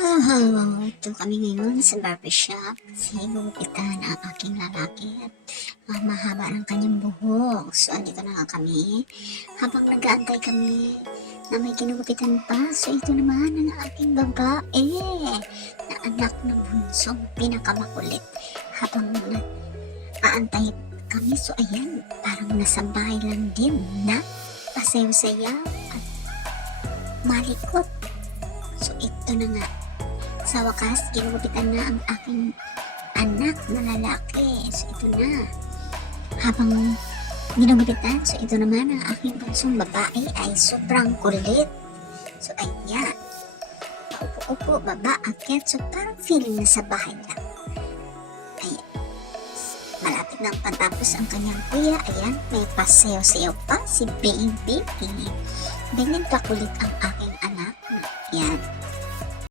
Ito kami ngayon sa barbershop kasi gugupitan ang aking lalaki at mahaba ng kanyang buhok. So, andito na nga kami. Habang nag-aantay kami na may ginugupitan pa, so ito naman ang aking babae na anak ng bunsong pinakamakulit. Habang nag-aantay kami, so ayan, parang nasa bahay lang din na pasayaw-sayaw at malikot. So, ito na nga. Sa wakas, ginugupitan na ang aking anak na lalaki. So, ito na. Habang ginugupitan, so ito naman ang aking bunsong babae ay sobrang kulit. So, ayan. Paupo-upo, baba, akyat. So, parang feeling na sa bahay lang. Ayan. Malapit nang patapos ang kanyang kuya. Ayan, may pasayaw-sayaw pa si baby. Ganyan pa kulit ang